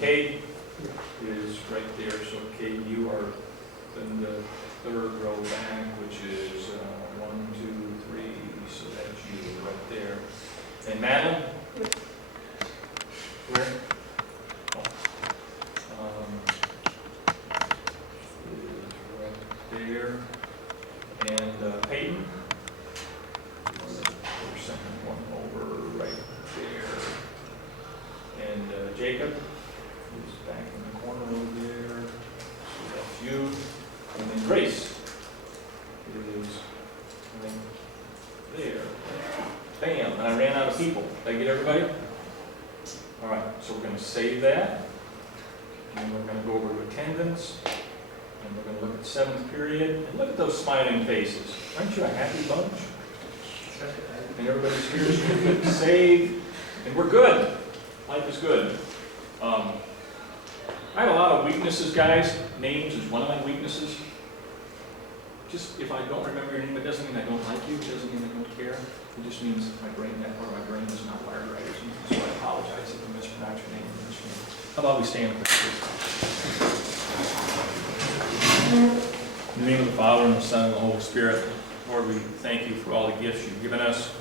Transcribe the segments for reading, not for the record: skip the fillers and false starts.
Kate is right there, so Kate, you are in the third row back, which is 1, 2, 3, so that's you right there. And Madeline? Where? Is right there. And Peyton? Or second one over right there. And Jacob is back in the corner over there. So that's you. And then Grace is right there. Bam, and I ran out of people. Did I get everybody? All right, so we're going to save that. And we're going to go over to attendance. And we're going to look at 7th period. And look at those smiling faces. Aren't you a happy bunch? And everybody's here is good, saved, and we're good. Life is good. I have a lot of weaknesses, guys. Names is one of my weaknesses. Just if I don't remember your name, it doesn't mean I don't like you. It doesn't mean I don't care. It just means that that part of my brain is not wired right. So I apologize if I mispronounce your name. How about we stand for this? In the name of the Father, and the Son, and the Holy Spirit, Lord, we thank you for all the gifts you've given us.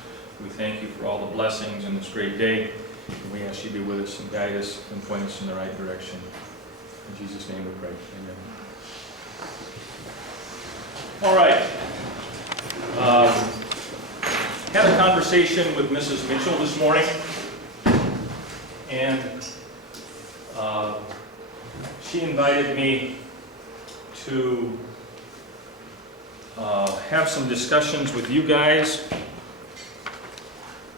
We thank you for all the blessings in this great day. And we ask you to be with us and guide us and point us in the right direction. In Jesus' name we pray. Amen. All right. Had a conversation with Mrs. Mitchell this morning. And she invited me to have some discussions with you guys.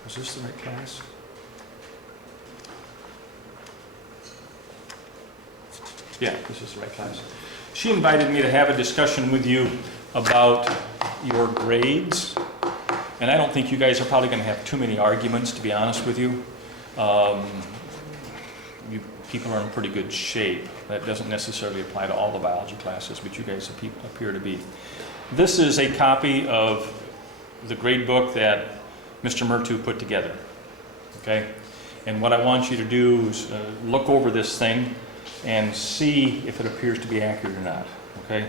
Is this the right class? Yeah, this is the right class. She invited me to have a discussion with you about your grades. And I don't think you guys are probably going to have too many arguments, to be honest with you. You people are in pretty good shape. That doesn't necessarily apply to all the biology classes, but you guys appear to be. This is a copy of the grade book that Mr. Mertu put together. Okay? And what I want you to do is look over this thing and see if it appears to be accurate or not. Okay?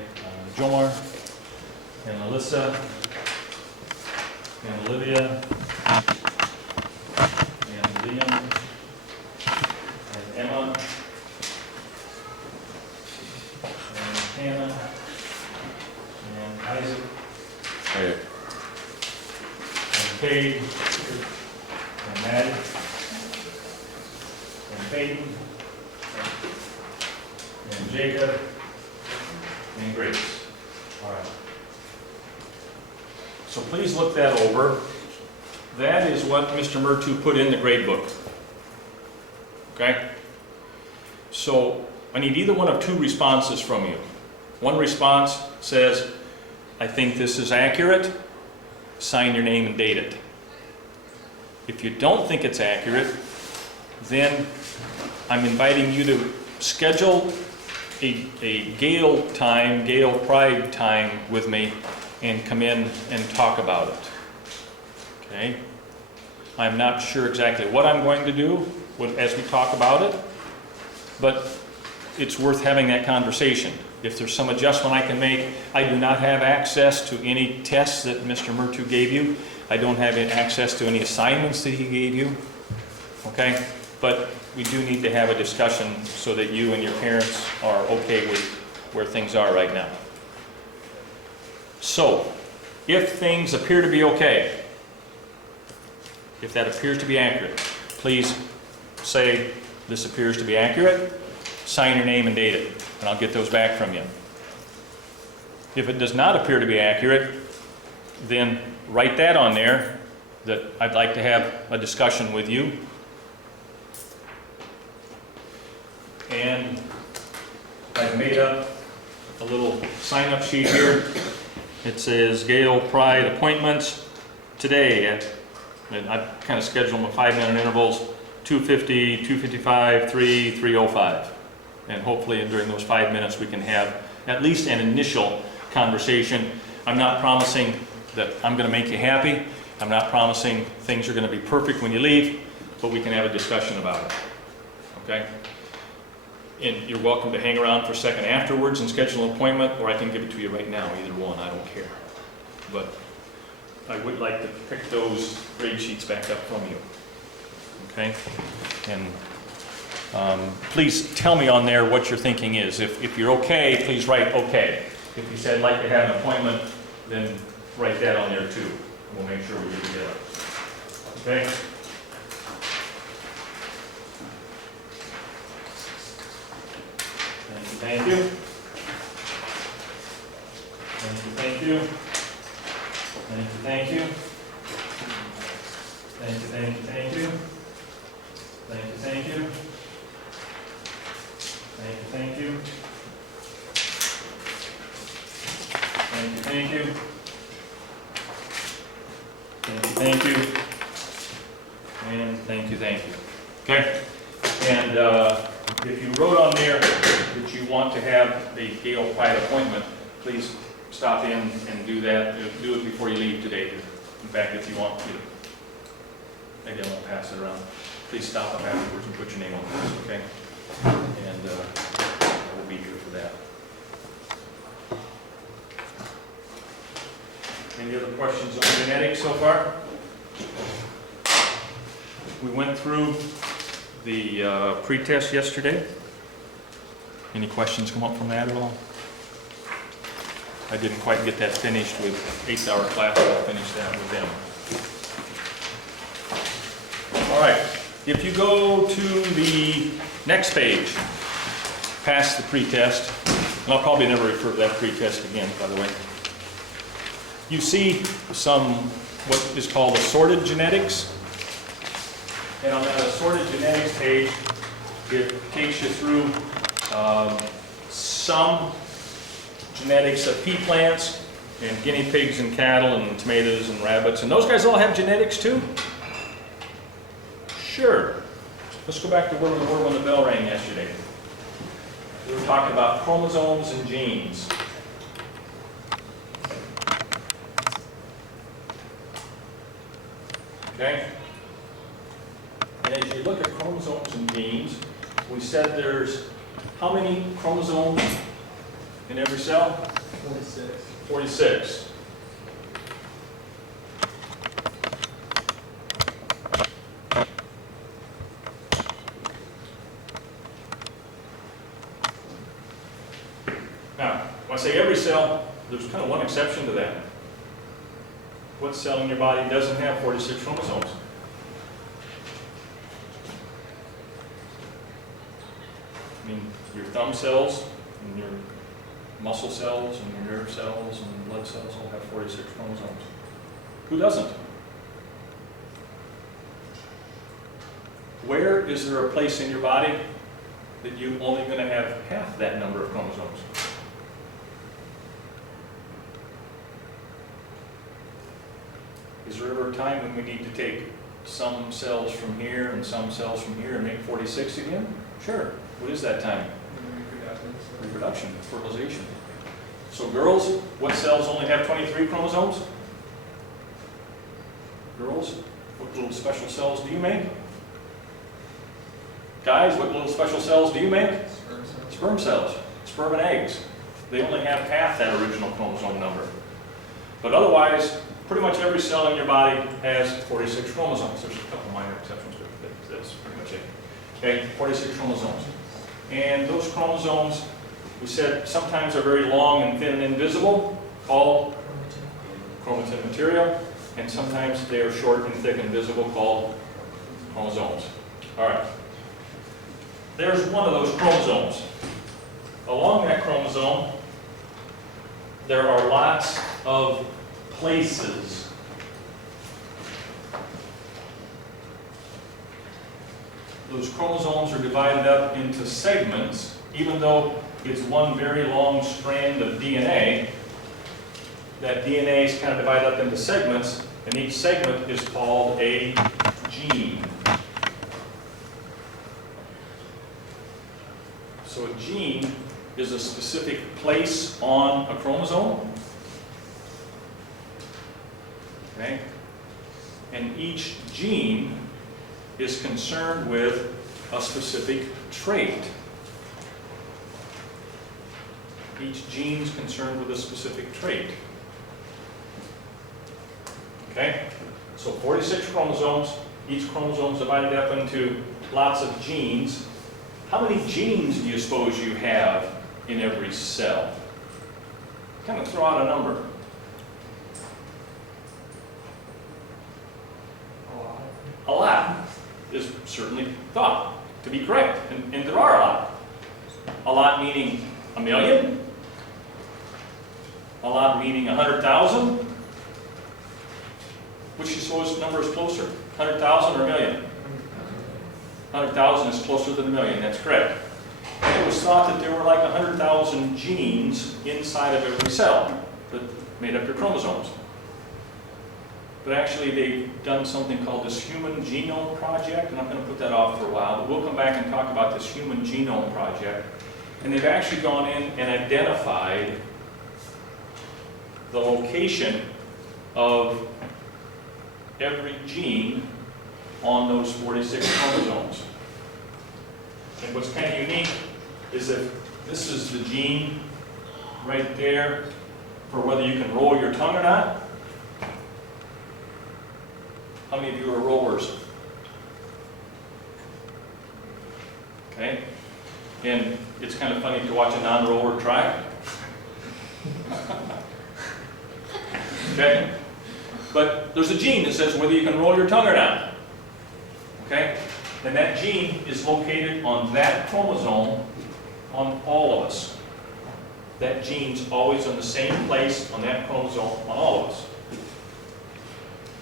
Jomar and Alyssa and Olivia and Liam and Emma and Hannah and Isaac and Paige and Maddie and Peyton and Jacob and Grace. All right. So please look that over. That is what Mr. Mertu put in the grade book. Okay? So I need either one of two responses from you. One response says, I think this is accurate. Sign your name and date it. If you don't think it's accurate, then I'm inviting you to schedule a Gale Pride time with me and come in and talk about it. Okay? I'm not sure exactly what I'm going to do as we talk about it, but it's worth having that conversation. If there's some adjustment I can make, I do not have access to any tests that Mr. Mertu gave you. I don't have access to any assignments that he gave you. Okay? But we do need to have a discussion so that you and your parents are okay with where things are right now. So, if things appear to be okay, if that appears to be accurate, please say this appears to be accurate, sign your name and date it, and I'll get those back from you. If it does not appear to be accurate, then write that on there that I'd like to have a discussion with you. And I've made up a little sign-up sheet here. It says Gale Pride appointments today and I've kind of scheduled them at 5-minute intervals, 2:50, 2:55, 3, 3:05. And hopefully during those 5 minutes we can have at least an initial conversation. I'm not promising that I'm going to make you happy. I'm not promising things are going to be perfect when you leave, but we can have a discussion about it. Okay? And you're welcome to hang around for a second afterwards and schedule an appointment, or I can give it to you right now, either one, I don't care. But I would like to pick those grade sheets back up from you. Okay? And please tell me on there what your thinking is. If you're okay, please write okay. If you said like to have an appointment, then write that on there too. We'll make sure we get together. Okay? Thank you. Thank you. Thank you. Thank you. Thank you. Thank you. Thank you. Thank you. Thank you. Thank you. Thank you. Thank you. Thank you. Thank you. And thank you. Thank you. Okay. And if you wrote on there that you want to have a Gale Pride appointment, please stop in and do that. Do it before you leave today. In fact, if you want to, maybe I won't pass it around. Please stop up afterwards and put your name on this, okay? And I will be here for that. Any other questions on genetics so far? We went through the pre-test yesterday. Any questions come up from that at all? I didn't quite get that finished with 8-hour class, but I'll finish that with them. All right, if you go to the next page, past the pre-test, and I'll probably never refer to that pre-test again, by the way. You see some, what is called assorted genetics. And on that assorted genetics page, it takes you through some genetics of pea plants and guinea pigs and cattle and tomatoes and rabbits. And those guys all have genetics too? Sure. Let's go back to where we were when the bell rang yesterday. We were talking about chromosomes and genes. Okay? And as you look at chromosomes and genes, we said there's how many chromosomes in every cell? 46. 46. Now, when I say every cell, there's kind of one exception to that. What cell in your body doesn't have 46 chromosomes? I mean, your thumb cells and your muscle cells and your nerve cells and blood cells all have 46 chromosomes. Who doesn't? Where is there a place in your body that you're only going to have half that number of chromosomes? Is there ever a time when we need to take some cells from here and some cells from here and make 46 again? Sure. What is that time? Reproduction, fertilization. So girls, what cells only have 23 chromosomes? Girls, what little special cells do you make? Guys, what little special cells do you make? Sperm cells. Sperm cells. Sperm and eggs. They only have half that original chromosome number. But otherwise, pretty much every cell in your body has 46 chromosomes. There's a couple minor exceptions, but that's pretty much it. Okay, 46 chromosomes. And those chromosomes, we said, sometimes are very long and thin and invisible, called chromatin material, and sometimes they are short and thick and visible, called chromosomes. All right. There's one of those chromosomes. Along that chromosome, there are lots of places. Those chromosomes are divided up into segments, even though it's one very long strand of DNA. That DNA is kind of divided up into segments, and each segment is called a gene. So a gene is a specific place on a chromosome. Okay? And each gene is concerned with a specific trait. Each gene is concerned with a specific trait. Okay? So 46 chromosomes. Each chromosome is divided up into lots of genes. How many genes do you suppose you have in every cell? Kind of throw out a number. A lot is certainly thought to be correct, and there are a lot. A lot meaning a million. A lot meaning 100,000. Which do you suppose number is closer? 100,000 or a million? 100,000 is closer than a million, that's correct. And it was thought that there were like 100,000 genes inside of every cell that made up your chromosomes. But actually they've done something called this Human Genome Project, and I'm going to put that off for a while, but we'll come back and talk about this Human Genome Project. And they've actually gone in and identified the location of every gene on those 46 chromosomes. And what's kind of unique is that this is the gene right there for whether you can roll your tongue or not. How many of you are rollers? Okay. And it's kind of funny to watch a non-roller try. Okay. But there's a gene that says whether you can roll your tongue or not. Okay? And that gene is located on that chromosome on all of us. That gene's always in the same place on that chromosome on all of us.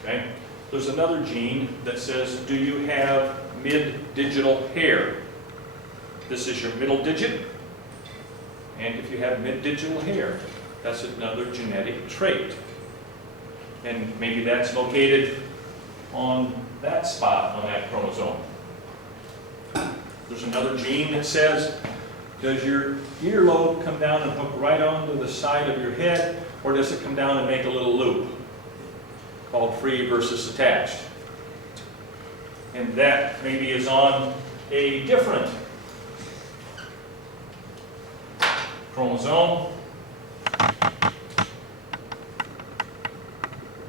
Okay? There's another gene that says, do you have mid-digital hair? This is your middle digit. And if you have mid-digital hair, that's another genetic trait. And maybe that's located on that spot on that chromosome. There's another gene that says, does your earlobe come down and hook right onto the side of your head, or does it come down and make a little loop? Called free versus attached. And that maybe is on a different chromosome.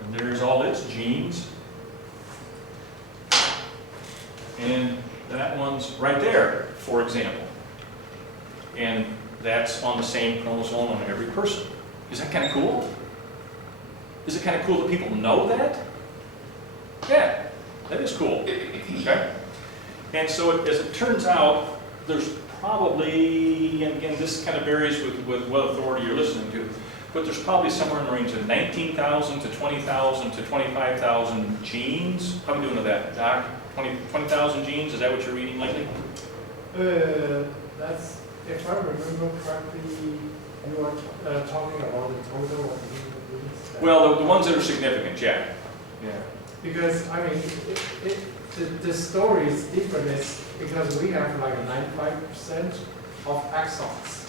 And there's all its genes. And that one's right there, for example. And that's on the same chromosome on every person. Is that kind of cool? Is it kind of cool that people know that? Yeah, that is cool. Okay? And so as it turns out, there's probably, and again, this kind of varies with what authority you're listening to, but there's probably somewhere in the range of 19,000 to 20,000 to 25,000 genes. How are we doing with that, Doc? 20,000 genes? Is that what you're reading lately? That's, if I remember correctly, you are talking about the total of human beings. Well, the ones that are significant, yeah. Yeah. Because, I mean, the story is different because we have like 95% of axons,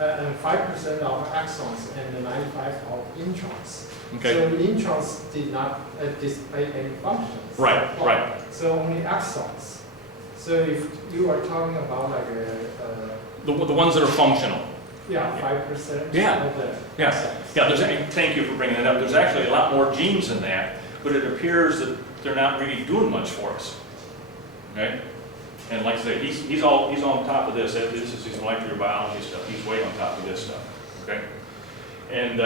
and 5% of axons, and 95% of introns. Okay. So the introns did not display any functions. Right, right. So only axons. So if you are talking about like The ones that are functional. yeah, 5% Yeah. of the Yeah. axons. Yeah, thank you for bringing that up. There's actually a lot more genes than that, but it appears that they're not really doing much for us. Okay? And like I say, he's on top of this. This is his molecular biology stuff. He's way on top of this stuff. Okay? And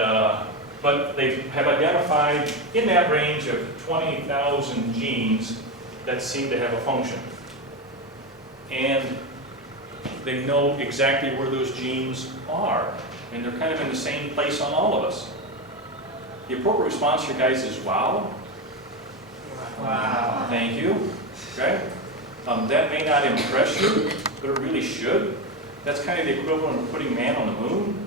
but they have identified in that range of 20,000 genes that seem to have a function. And they know exactly where those genes are. And they're kind of in the same place on all of us. The appropriate response here, guys, is wow. Wow. Thank you. Okay? That may not impress you, but it really should. That's kind of the equivalent of putting man on the moon.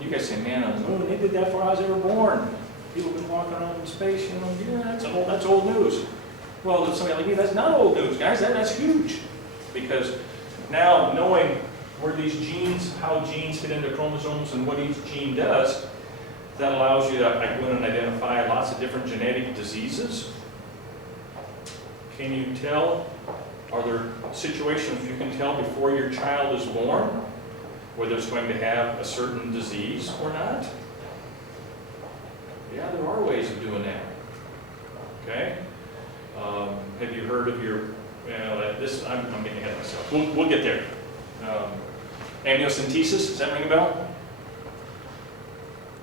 You guys say man on the moon. They did that before I was ever born. People have been walking around in space, you know, yeah, that's old news. Well, to somebody like me, that's not old news, guys. That's huge. Because now knowing where these genes, how genes fit into chromosomes and what each gene does, that allows you to go in and identify lots of different genetic diseases. Can you tell? Are there situations you can tell before your child is born whether it's going to have a certain disease or not? Yeah, there are ways of doing that. Okay? Have you heard of your, I'm getting ahead of myself. We'll get there. Amniocentesis, does that ring a bell?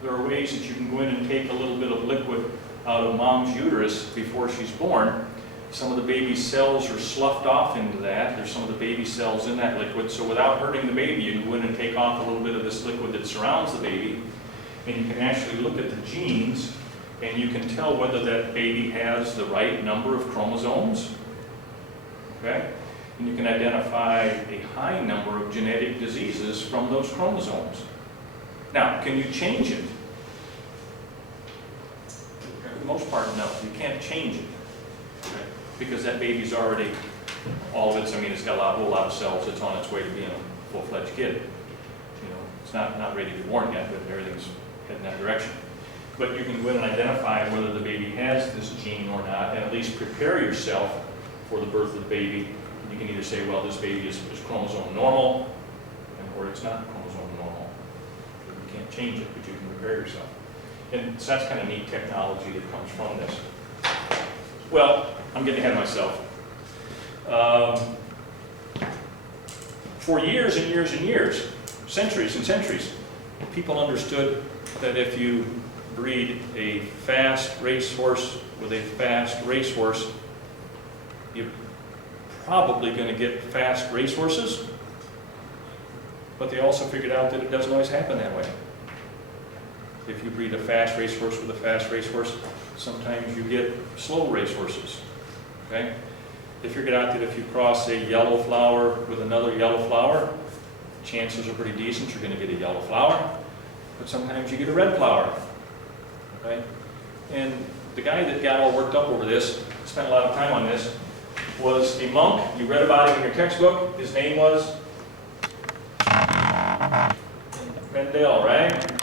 There are ways that you can go in and take a little bit of liquid out of mom's uterus before she's born. Some of the baby's cells are sloughed off into that. There's some of the baby cells in that liquid. So without hurting the baby, you can go in and take off a little bit of this liquid that surrounds the baby. And you can actually look at the genes and you can tell whether that baby has the right number of chromosomes. Okay? And you can identify a high number of genetic diseases from those chromosomes. Now, can you change it? For the most part, no. You can't change it. Okay? Because that baby's already, all of it's, it's got a whole lot of cells. It's on its way to being a full-fledged kid. It's not ready to be born yet, but everything's heading that direction. But you can go in and identify whether the baby has this gene or not, and at least prepare yourself for the birth of the baby. You can either say, well, this baby is chromosome normal, or it's not chromosome normal. You can't change it, but you can prepare yourself. And so that's kind of neat technology that comes from this. Well, I'm getting ahead of myself. For years and years and years, centuries and centuries, people understood that if you breed a fast racehorse with a fast racehorse, you're probably going to get fast racehorses. But they also figured out that it doesn't always happen that way. If you breed a fast racehorse with a fast racehorse, sometimes you get slow racehorses. Okay? They figured out that if you cross a yellow flower with another yellow flower, chances are pretty decent you're going to get a yellow flower. But sometimes you get a red flower. Okay? And the guy that got all worked up over this, spent a lot of time on this, was a monk. You read about him in your textbook. His name was Mendel, right?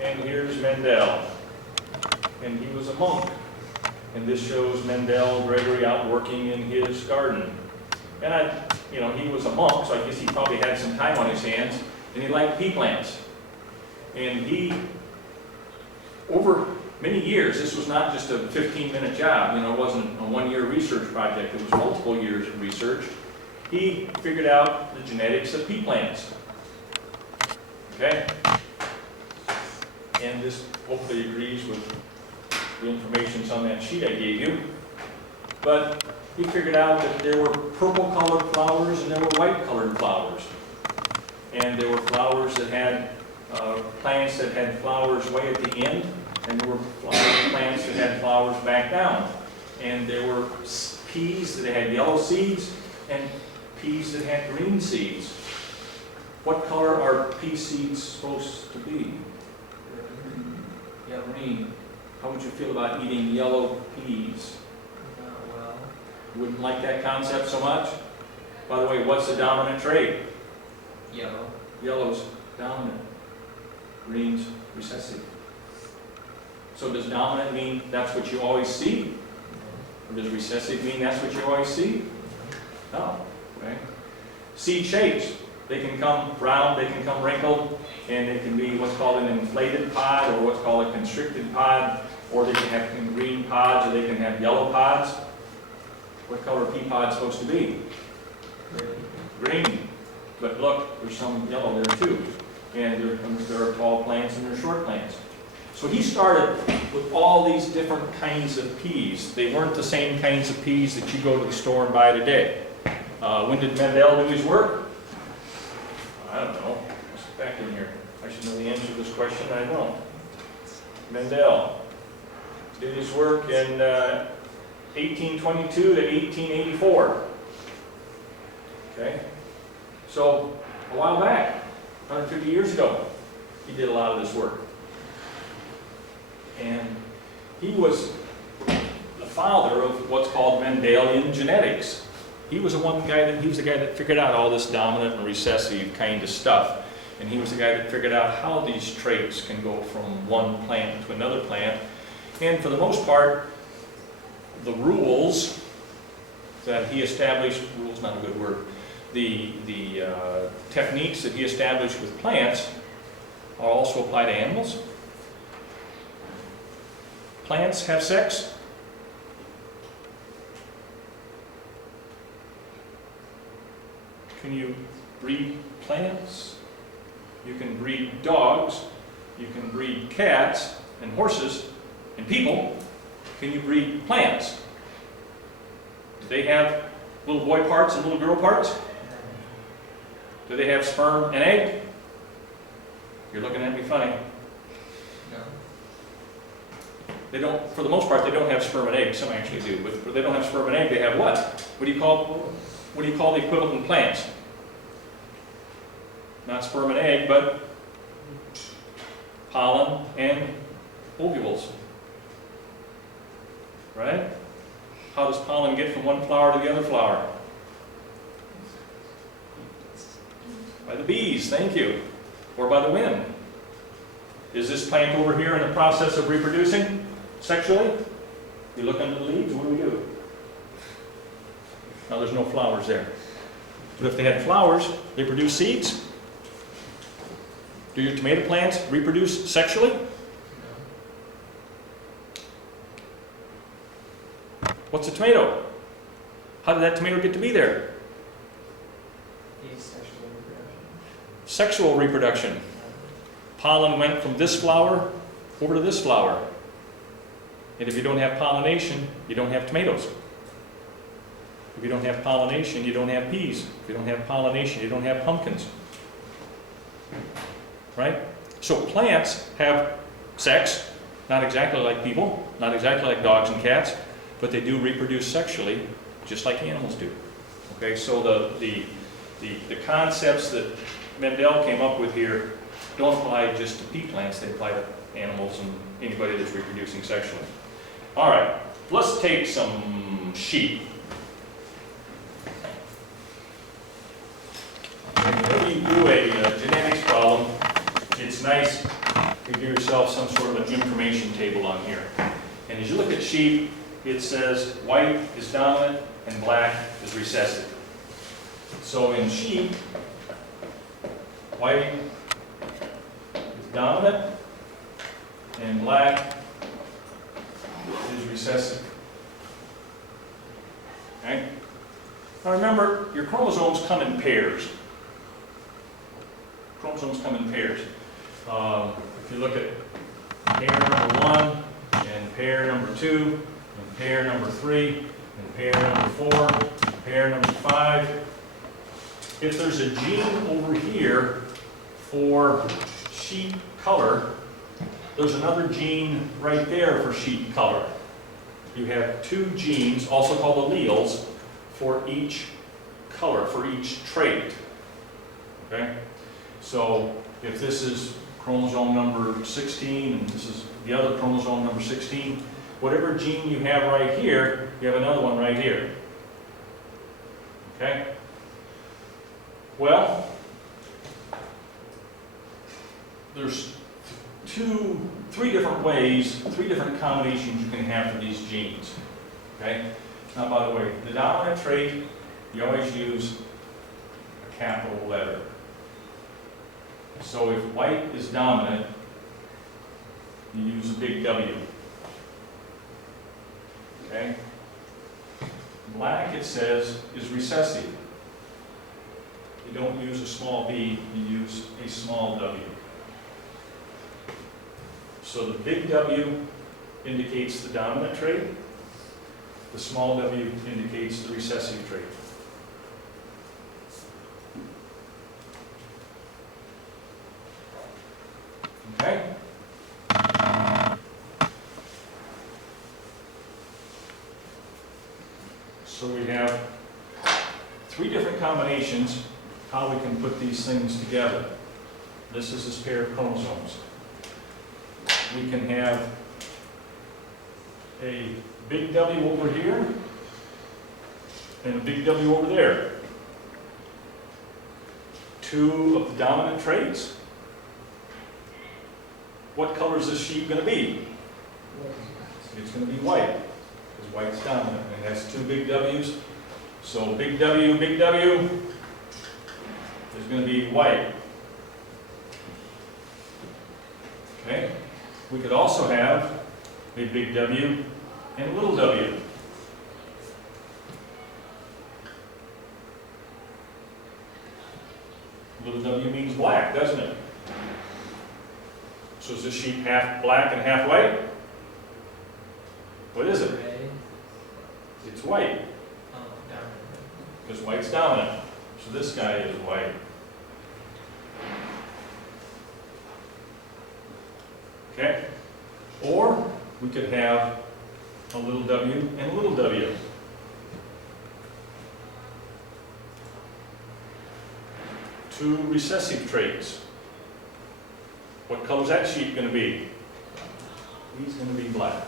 And here's Mendel. And he was a monk. And this shows Mendel Gregory out working in his garden. And he was a monk, so I guess he probably had some time on his hands, and he liked pea plants. And he, over many years, this was not just a 15-minute job, it wasn't a one-year research project, it was multiple years of research. He figured out the genetics of pea plants. Okay? And this hopefully agrees with the information on that sheet I gave you. But he figured out that there were purple-colored flowers and there were white-colored flowers. And there were flowers that had, plants that had flowers way at the end, and there were plants that had flowers back down. And there were peas that had yellow seeds and peas that had green seeds. What color are pea seeds supposed to be? Yeah, green. How would you feel about eating yellow peas? Not well. Wouldn't like that concept so much? By the way, what's the dominant trait? Yellow. Yellow's dominant. Green's recessive. So does dominant mean that's what you always see? Or does recessive mean that's what you always see? No. Okay. Seed shapes. They can come round, they can come wrinkled, and they can be what's called an inflated pod or what's called a constricted pod, or they can have green pods or they can have yellow pods. What color are pea pods supposed to be? Green. But look, there's some yellow there too. And there are tall plants and there are short plants. So he started with all these different kinds of peas. They weren't the same kinds of peas that you go to the store and buy today. When did Mendel do his work? I don't know. Let's get back in here. I should know the answer to this question. I don't. Mendel did his work in 1822 to 1884. Okay? So, a while back, 150 years ago, he did a lot of this work. And he was the father of what's called Mendelian genetics. He was the guy that figured out all this dominant and recessive kind of stuff. And he was the guy that figured out how these traits can go from one plant to another plant. And for the most part, the rules that he established, rule's not a good word, the techniques that he established with plants are also apply to animals. Plants have sex. Can you breed plants? You can breed dogs. You can breed cats and horses and people. Can you breed plants? Do they have little boy parts and little girl parts? Do they have sperm and egg? You're looking at me funny. No. They don't, for the most part, they don't have sperm and egg. Some actually do, but if they don't have sperm and egg, they have what? What do you call the equivalent in plants? Not sperm and egg, but pollen and ovules. Right? How does pollen get from one flower to the other flower? By the bees, thank you. Or by the wind. Is this plant over here in the process of reproducing sexually? You look under the leaves, what do? Now there's no flowers there. But if they had flowers, they produce seeds. Do your tomato plants reproduce sexually? What's a tomato? How did that tomato get to be there? Asexual reproduction. Sexual reproduction. Pollen went from this flower over to this flower. And if you don't have pollination, you don't have tomatoes. If you don't have pollination, you don't have peas. If you don't have pollination, you don't have pumpkins. Right? So plants have sex, not exactly like people, not exactly like dogs and cats, but they do reproduce sexually, just like animals do. Okay, so the concepts that Mendel came up with here don't apply just to pea plants, they apply to animals and anybody that's reproducing sexually. All right, let's take some sheep. Whenever you do a genetics problem, it's nice to give yourself some sort of an information table on here. And as you look at sheep, it says white is dominant and black is recessive. So in sheep, white is dominant and black is recessive. Okay? Now remember, your chromosomes come in pairs. Chromosomes come in pairs. If you look at pair number 1 and pair number 2 and pair number 3 and pair number 4 and pair number 5, if there's a gene over here for sheep color, there's another gene right there for sheep color. You have 2 genes, also called alleles, for each color, for each trait. Okay? So if this is chromosome number 16 and this is the other chromosome number 16, whatever gene you have right here, you have another one right here. Okay? Well, there's 3 different ways, 3 different combinations you can have for these genes. Okay? Now, by the way, the dominant trait, you always use a capital letter. So if white is dominant, you use a big W. Okay? Black, it says, is recessive. You don't use a small b, you use a small w. So the big W indicates the dominant trait. The small w indicates the recessive trait. Okay? So we have 3 different combinations how we can put these things together. This is this pair of chromosomes. We can have a big W over here and a big W over there. 2 of the dominant traits. What color is this sheep going to be? It's going to be white, because white's dominant, and it has 2 big W's. So big W, is going to be white. Okay? We could also have a big W and a little w. Little w means black, doesn't it? So is this sheep half black and half white? What is it? Gray. It's white, Down. because white's dominant. So this guy is white. Okay? Or we could have a little w and a little w. Two recessive traits. What color is that sheep going to be? He's going to be black.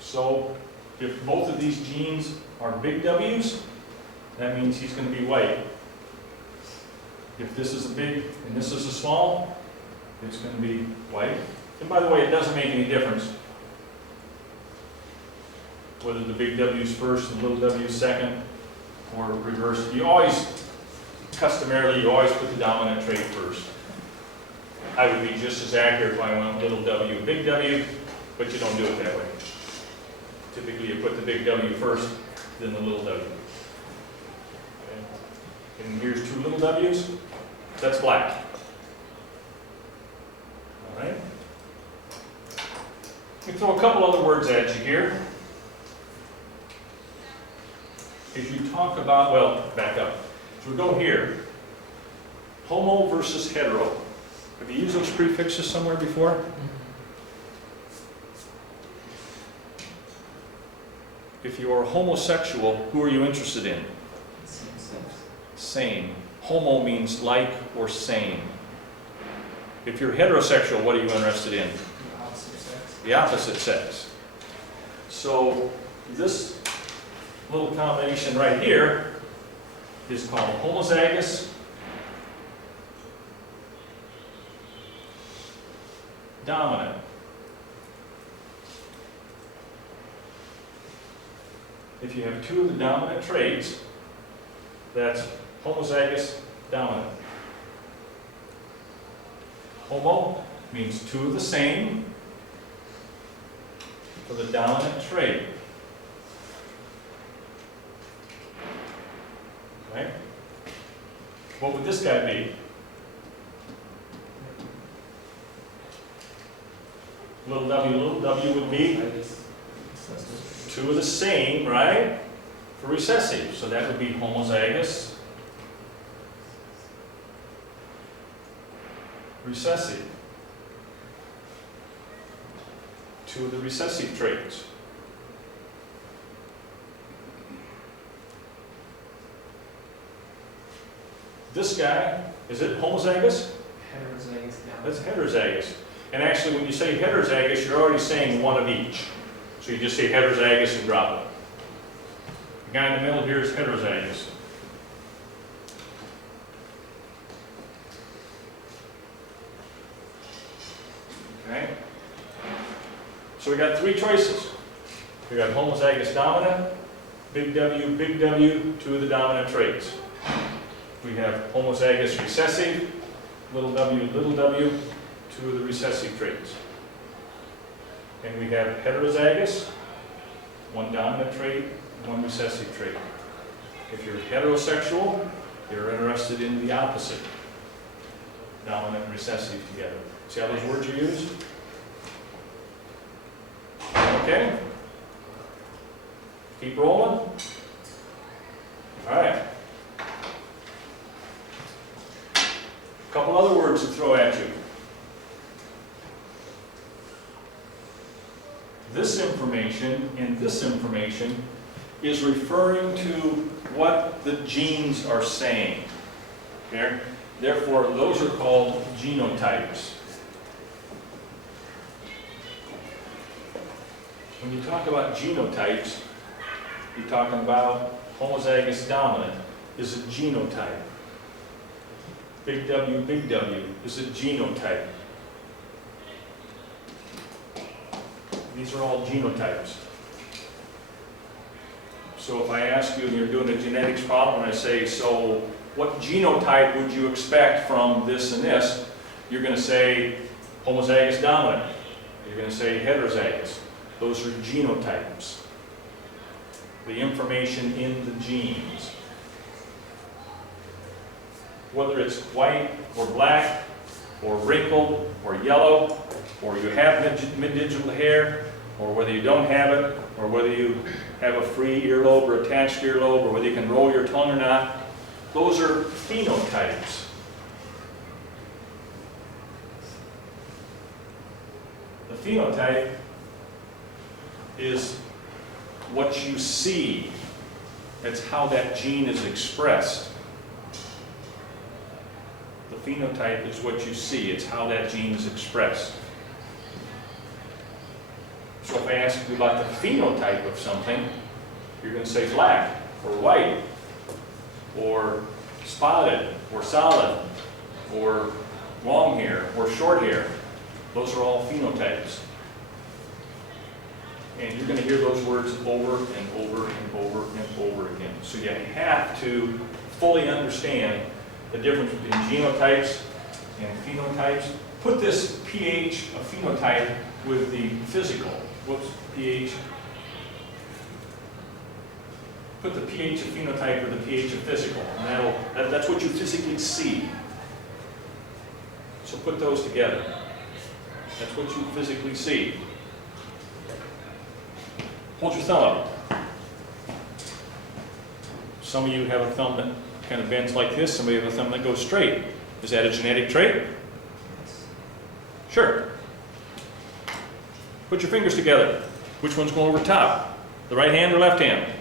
So, if both of these genes are big W's, that means he's going to be white. If this is a big and this is a small, it's going to be white. And by the way, it doesn't make any difference whether the big W is first and the little w is second, or reverse. You always, customarily, you always put the dominant trait first. I would be just as accurate if I went little w, big W, but you don't do it that way. Typically, you put the big W first, then the little w. Okay. And here's two little w's. That's black. All right. Let me throw a couple other words at you here. If you talk about, well, back up. So we go here. Homo versus hetero. Have you used those prefixes somewhere before? If you are homosexual, who are you interested in? Same sex. Same. Homo means like or same. If you're heterosexual, what are you interested in? The opposite sex. The opposite sex. So this little combination right here is called homozygous dominant. If you have two of the dominant traits, that's homozygous dominant. Homo means two of the same for the dominant trait. Okay? What would this guy be? Little w would be two of the same, right? For recessive. So that would be homozygous recessive. Two of the recessive traits. This guy, is it homozygous? Heterozygous down. That's heterozygous. And actually, when you say heterozygous, you're already saying one of each. So you just say heterozygous and drop it. The guy in the middle here is heterozygous. Okay? So we got three choices. We got homozygous dominant, big W, two of the dominant traits. We have homozygous recessive, little w, two of the recessive traits. And we have heterozygous, one dominant trait, one recessive trait. If you're heterosexual, you're interested in the opposite, dominant and recessive together. See how those words are used? Okay? Keep rolling. All right. A couple other words to throw at you. This information and this information is referring to what the genes are saying. Okay? Therefore, those are called genotypes. When you talk about genotypes, you're talking about homozygous dominant is a genotype. Big W is a genotype. These are all genotypes. So if I ask you and you're doing a genetics problem and I say, so what genotype would you expect from this and this? You're going to say homozygous dominant. You're going to say heterozygous. Those are genotypes. The information in the genes. Whether it's white or black or wrinkled or yellow, or you have mid-digital hair, or whether you don't have it, or whether you have a free earlobe or attached earlobe, or whether you can roll your tongue or not, those are phenotypes. The phenotype is what you see. It's how that gene is expressed. The phenotype is what you see. It's how that gene is expressed. So if I ask you about the phenotype of something, you're going to say black, or white, or spotted, or solid, or long hair, or short hair. Those are all phenotypes. And you're going to hear those words over and over and over and over again. So you have to fully understand the difference between genotypes and phenotypes. Put this pH of phenotype with the physical. Whoops, pH. Put the pH of phenotype with the pH of physical. And that's what you physically see. So put those together. That's what you physically see. Hold your thumb up. Some of you have a thumb that kind of bends like this. Some of you have a thumb that goes straight. Is that a genetic trait? Sure. Put your fingers together. Which one's going over top? The right hand or left hand?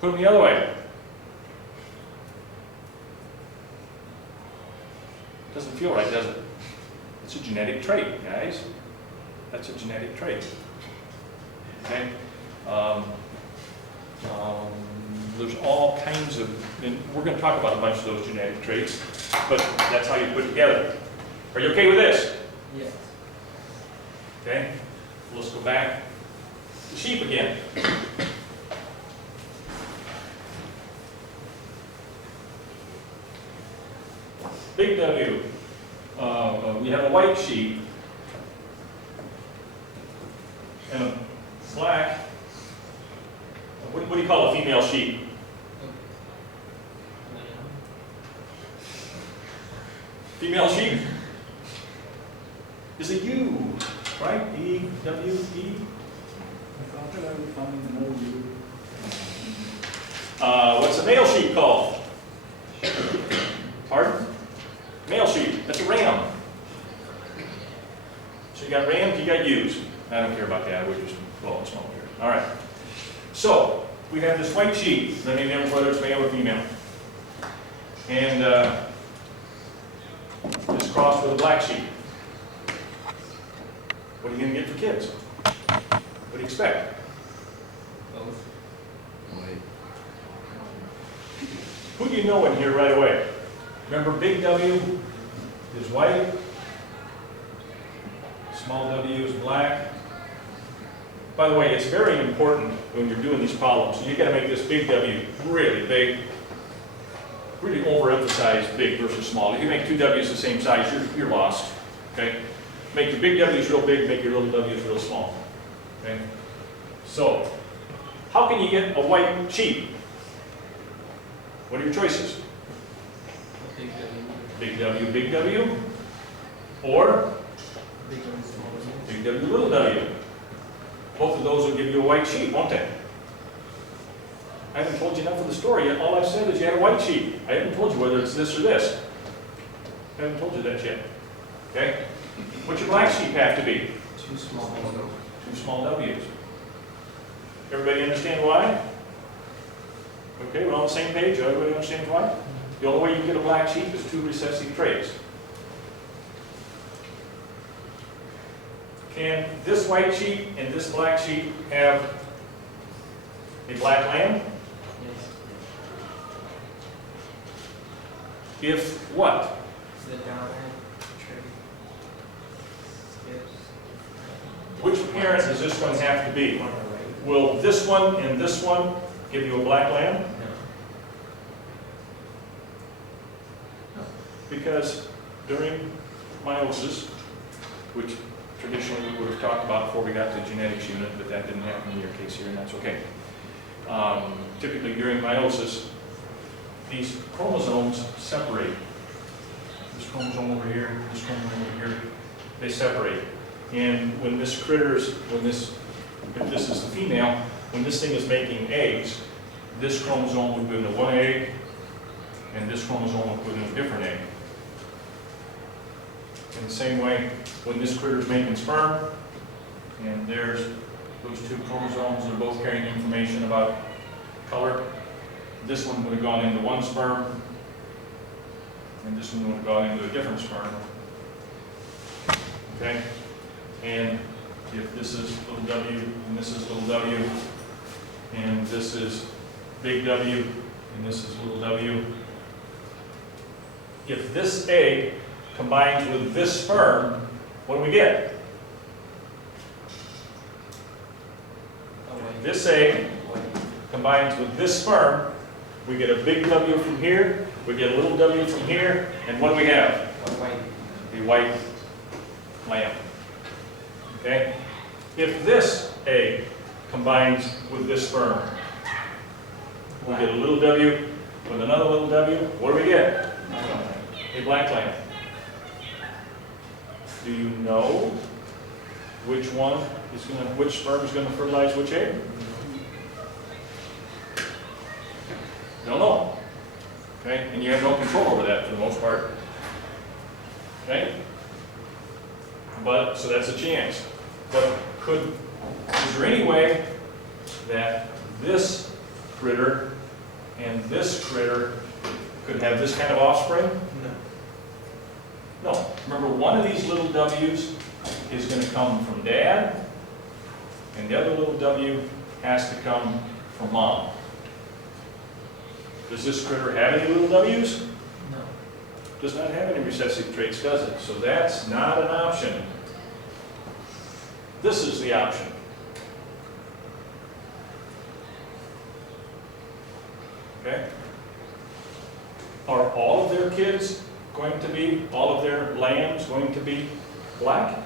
Put them the other way. Doesn't feel right, does it? It's a genetic trait, guys. That's a genetic trait. Okay? There's all kinds of, and we're going to talk about a bunch of those genetic traits, but that's how you put it together. Are you okay with this? Yes. Okay? Let's go back to sheep again. Big W. We have a white sheep and a black. What do you call a female sheep? Female sheep is a U, right? E, W, E. I thought that I would find no U. What's a male sheep called? Pardon? Male sheep. That's a ram. So you got rams, you got ewes. I don't care about that. We're just blowing smoke here. All right. So we have this white sheep. Let me know whether it's male or female. And this crossed with a black sheep. What are you going to get for kids? What do you expect? Both. Who do you know in here right away? Remember, big W is white, small w is black. By the way, it's very important when you're doing these problems. You've got to make this big W really big, really overemphasize big versus small. If you make two W's the same size, you're lost. Okay? Make your big W's real big, make your little W's real small. Okay? So, how can you get a white sheep? What are your choices? Big W. Big W, or Big W, small W. big W, little w. Both of those will give you a white sheep, won't they? I haven't told you enough of the story yet. All I've said is you had a white sheep. I haven't told you whether it's this or this. I haven't told you that yet. Okay? What's your black sheep have to be? Two small W. Two small W's. Everybody understand why? Okay, we're on the same page. Everybody understands why? The only way you get a black sheep is two recessive traits. Can this white sheep and this black sheep have a black lamb? Yes. If what? The dominant trait. parent does this one have to be? Will this one and this one give you a black lamb? Because during meiosis, which traditionally we would have talked about before we got to the genetics unit, but that didn't happen in your case here, and that's okay. Typically during meiosis, these chromosomes separate. This chromosome over here, this chromosome over here, they separate. And when this critters, if this is the female, when this thing is making eggs, this chromosome would go into one egg, and this chromosome would go into a different egg. In the same way, when this critter is making sperm, and there's those two chromosomes that are both carrying information about color, this one would have gone into one sperm, and this one would have gone into a different sperm. Okay? And if this is little w, and this is little w, and this is big W, and this is little w, if this egg combines with this sperm, what do we get? This egg combines with this sperm, we get a big W from here, we get a little w from here, and what do we have? A white lamb. Okay? If this egg combines with this sperm, we get a little w with another little w, what do we get? A black lamb. Do you know which sperm is going to fertilize which egg? Don't know. Okay? And you have no control over that for the most part. Okay? But, so that's a chance. But is there any way that this critter and this critter could have this kind of offspring? No. Remember, one of these little W's is going to come from Dad, and the other little W has to come from Mom. Does this critter have any little W's? No. Does not have any recessive traits, does it? So that's not an option. This is the option. Okay? Are all of their kids going to be, all of their lambs going to be black?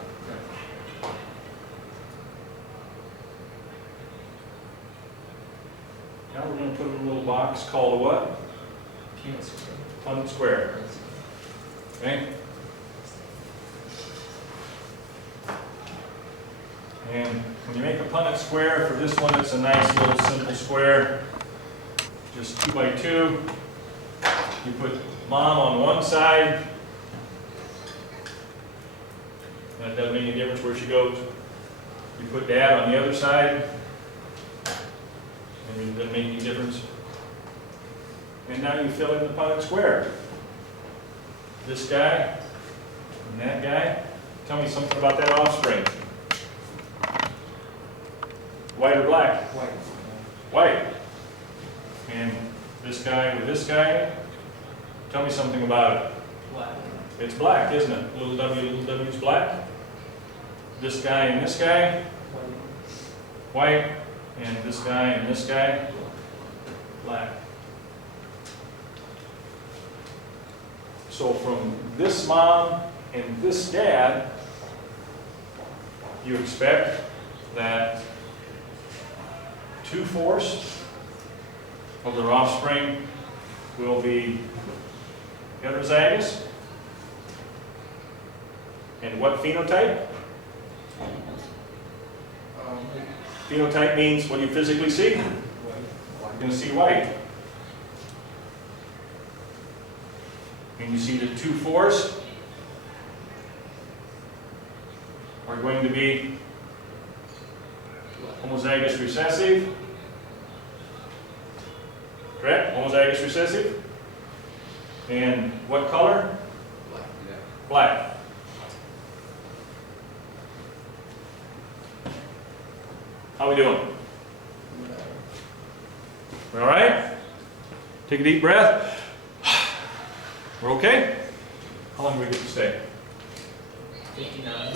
Now we're going to put in a little box called a what? Punnett square. Okay? And when you make a Punnett square, for this one it's a nice little simple square. Just 2 by 2. You put Mom on one side. That doesn't make any difference where she goes. You put Dad on the other side. And it doesn't make any difference. And now you fill in the Punnett square. This guy and that guy. Tell me something about that offspring. White or black? White. White. And this guy with this guy. Tell me something about it. Black. It's black, isn't it? Little w is black. This guy and this guy. White. And this guy and this guy. Black. So from this mom and this dad, you expect that 2/4 of their offspring will be heterozygous. And what phenotype? Phenotype means what do you physically see? You're going to see white. And you see the 2/4 are going to be homozygous recessive. Correct? Homozygous recessive. And what color? Black. Yeah. Black. How we doing? We all right? Take a deep breath. We're okay? How long do we get to stay? 59.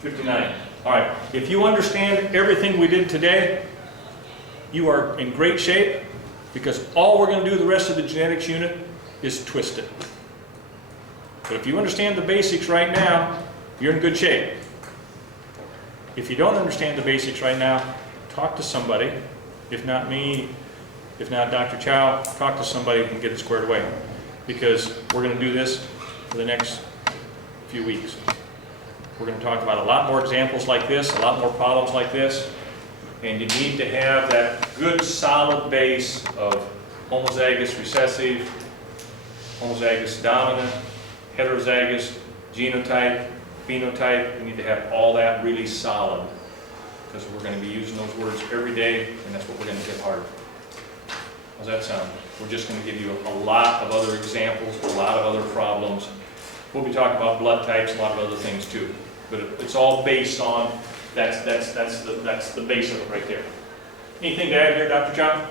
59. All right, if you understand everything we did today, you are in great shape, because all we're going to do the rest of the genetics unit is twist it. But if you understand the basics right now, you're in good shape. If you don't understand the basics right now, talk to somebody. If not me, if not Dr. Chow, talk to somebody and get it squared away. Because we're going to do this for the next few weeks. We're going to talk about a lot more examples like this, a lot more problems like this. And you need to have that good solid base of homozygous recessive, homozygous dominant, heterozygous, genotype, phenotype. You need to have all that really solid, because we're going to be using those words every day, and that's what we're going to hit hard. How's that sound? We're just going to give you a lot of other examples, a lot of other problems. We'll be talking about blood types, a lot of other things too. But it's all based on, that's the base of it right there. Anything to add here, Dr. John?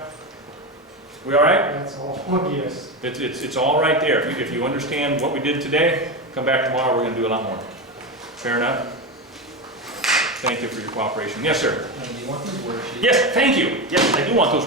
We all right? That's all, yes. It's all right there. If you understand what we did today, come back tomorrow, we're going to do a lot more. Fair enough? Thank you for your cooperation. Yes, sir? Do you want these worksheets? Yes, thank you. Yes, I do want those